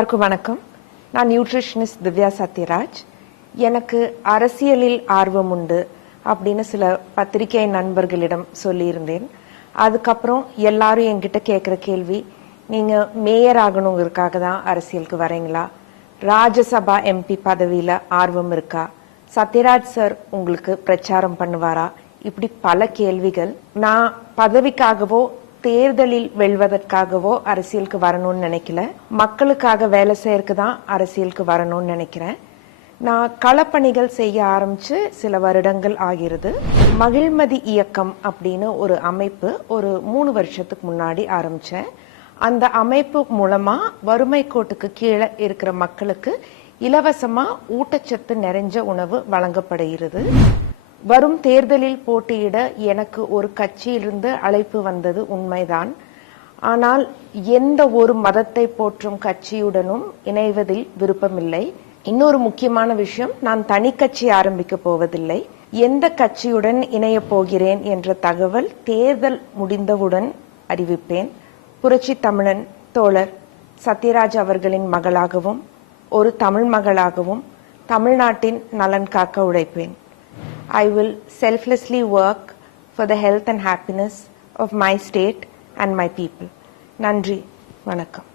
எல்லாருக்கும் வணக்கம். நான் நியூட்ரிஷனிஸ்ட் திவ்யா சத்யராஜ். எனக்கு அரசியலில் ஆர்வம் உண்டு அப்படின்னு சில பத்திரிகை நண்பர்களிடம் சொல்லியிருந்தேன். அதுக்கப்புறம் எல்லாரும் என்கிட்ட கேட்குற கேள்வி நீங்கள் மேயர் ஆகணுங்கிறதுக்காக தான் அரசியலுக்கு வரீங்களா? ராஜ்யசபா எம்பி பதவியில் ஆர்வம் இருக்கா? சத்யராஜ் சார் உங்களுக்கு பிரச்சாரம் பண்ணுவாரா? இப்படி பல கேள்விகள். நான் பதவிக்காகவோ தேர்தலில் வெல்வதற்காகவோ அரசியலுக்கு வரணும்னு நினைக்கல. மக்களுக்காக வேலை செய்யறதுக்கு தான் அரசியலுக்கு வரணும்னு நினைக்கிறேன். நான் களப்பணிகள் செய்ய ஆரம்பிச்சு சில வருடங்கள் ஆகிறது. மகிழ்மதி இயக்கம் அப்படின்னு ஒரு அமைப்பு ஒரு மூணு வருஷத்துக்கு முன்னாடி ஆரம்பிச்சேன். அந்த அமைப்பு மூலமா வறுமை கோட்டுக்கு கீழே இருக்கிற மக்களுக்கு இலவசமா ஊட்டச்சத்து நிறைஞ்ச உணவு வழங்கப்படுகிறது. வரும் தேர்தலில் போட்டியிட எனக்கு ஒரு கட்சியிலிருந்து அழைப்பு வந்தது உண்மைதான். ஆனால் எந்த ஒரு மதத்தை போற்றும் கட்சியுடனும் இணைவதில் விருப்பமில்லை. இன்னொரு முக்கியமான விஷயம் நான் தனி கட்சி ஆரம்பிக்க போவதில்லை. எந்த கட்சியுடன் இணைய போகிறேன் என்ற தகவல் தேர்தல் முடிந்தவுடன் அறிவிப்பேன். புரட்சி தமிழன் தோழர் சத்யராஜ் அவர்களின் மகளாகவும் ஒரு தமிழ் மகளாகவும் தமிழ்நாட்டின் நலன் காக்க உழைப்பேன். I will selflessly work for the health and happiness of my state and my people. Nandri, Vanakkam.